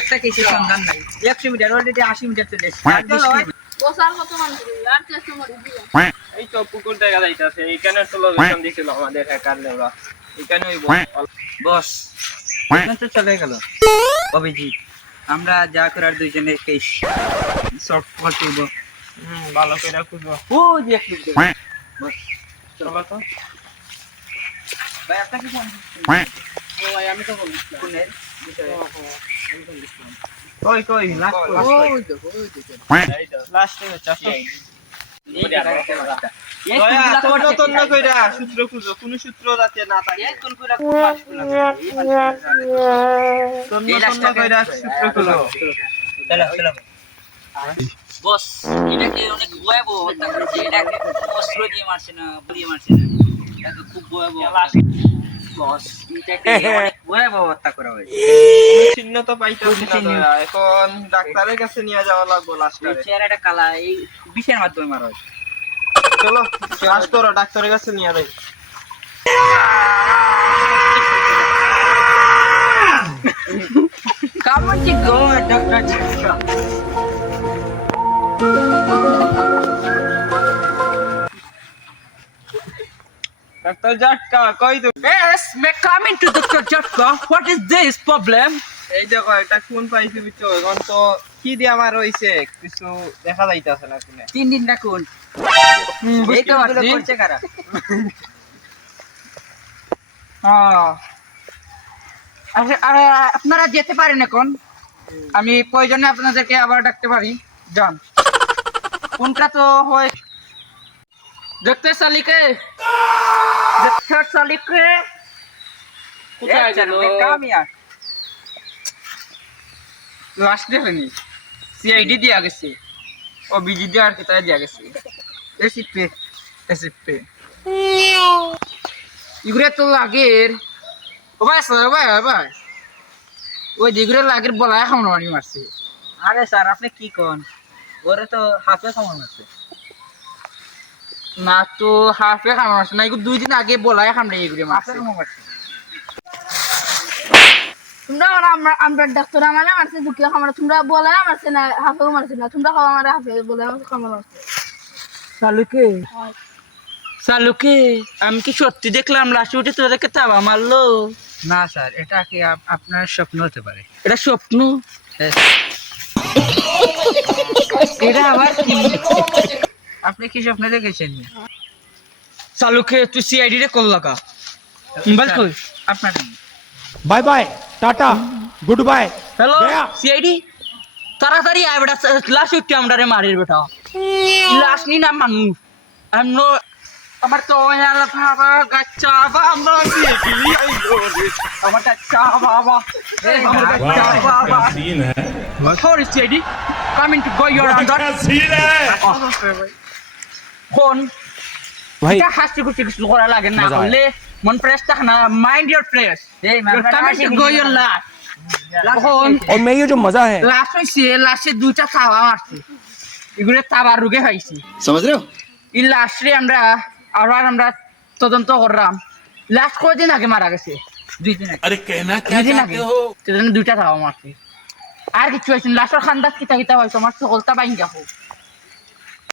একটা কিছু সন্ধান নাই 100 মিটার অলরেডি 80 মিটার চলে এসেছে এই তো পুকুর দেখা যাইতাছে এইখানে তো লোকেশন দিছিল আমাদের হ্যাকার লেওরা এখানেই বস তো চলে গেল অভিজিৎ আমরা যা করার দুইজনে কেস সলভ করব ভালো করে খুঁজবো ও যে একটু বস চলো তো ভাই আপনি কি ফোন ও ভাই আমি তো বলছি কোনের বিষয়ে কই কই লাস্ট ওই তো লাস্ট টাইমে চাষ এই সূত্র খুঁজো কোন সূত্র যাতে না থাকে কোন কইরা কোন মাসগুলো তন্ন কইরা সূত্র খুঁজো চলো বস এটাকে অনেক ভয়াবহ হত্যা করেছে এটাকে অস্ত্র দিয়ে মারছে না এটাকে খুব ভয়াবহ বস এটাকে অনেক ভয়াবহ হত্যা করা হয়েছে চিহ্ন তো পাইতাছি না দয়া এখন ডাক্তারের কাছে নিয়ে যাওয়া লাগবে লাস্টে চেহারাটা কালা এই বিষের মাধ্যমে মারা হয়েছে চলো লাস্ট করো ডাক্তারের কাছে নিয়ে যাই Come on, you go, Dr. Chitra. Doctor জাটকা কই তো Yes, may come into Dr. Chitra. What is this problem? এই দেখো একটা ফোন পাইছি বুঝছো এখন তো কি দিয়ে আমার হইছে কিছু দেখা যাইতাছে না কোনে 3 দিন রাখুন এই তো গুলো করছে কারা আচ্ছা আপনারা যেতে পারেন এখন আমি প্রয়োজনে আপনাদেরকে আবার ডাকতে পারি যান কোনটা তো হয় ডাক্তার সালিকে কোথায় গেল কাম ইয়ার লাস্ট দেখেনি সিআইডি দিয়া গেছে ও বিজিডি আর কোথায় দিয়া গেছে এসিপি ইগুরে তো লাগের ও ভাই ওই দিগুরে লাগের বলায় খাওয়ানো মারি মারছে আরে স্যার আপনি কি কোন ওরে তো হাফে খাওয়ানো মারছে না তো হাফে খাওয়ানো মারছে না এগুলো 2 দিন আগে বলায় খামড়ে এগুরে মারছে তোমরা আমরা ডাক্তার আমারে মারছে দুকিয়া খামার তোমরা বলে মারছে না হাফেও মারছে না তোমরা খাওয়া আমারে হাফে বলে খামার মারছে সালুকে আমি কি সত্যি দেখলাম লাশে উঠে তোদেরকে তাবা মারলো না স্যার এটা কি আপনার স্বপ্ন হতে পারে এটা স্বপ্ন এটা আবার কি আপনি কি স্বপ্ন দেখেছেন সালুকে তুই সিআইডি রে কল লাগা মোবাইল কই আপনার bye bye tata goodbye hello CID তাড়াতাড়ি আয় বেটা লাশ উঠে আমরারে মারির বেটা লাশ নি না মানুষ আমি নো আমার তো ইয়ালা বাবা গাচ্চা বাবা সিআইডি আইলো রে আমার গাচ্চা বাবা আমার গাচ্চা বাবা सीन है sorry CID coming to go your under scene है ফোন भाई এটা হাসি খুশি কিছু করা লাগে না বললে মন ফ্রেশ থাক না মাইন্ড ইওর ফ্রেশ এই কামিং টু গো ইওর লাশ ফোন और मैं ये जो मजा है লাশ হইছে লাশে দুইটা খাওয়া মারছে এগুলো তাবার রোগে হইছে समझ रहे हो এই লাশে আমরা আমরা তদন্ত করলাম লাশ কয়দিন আগে মারা গেছে 2 দিন আগে अरे कहना क्या 2 দিন আগে चाहते हो সেজন্য দুইটা খাওয়া মারছে আর কিছু হইছে লাশের খান্দাস কিতা কিতা হইছে আমার সকলটা বাইঙ্গা হোক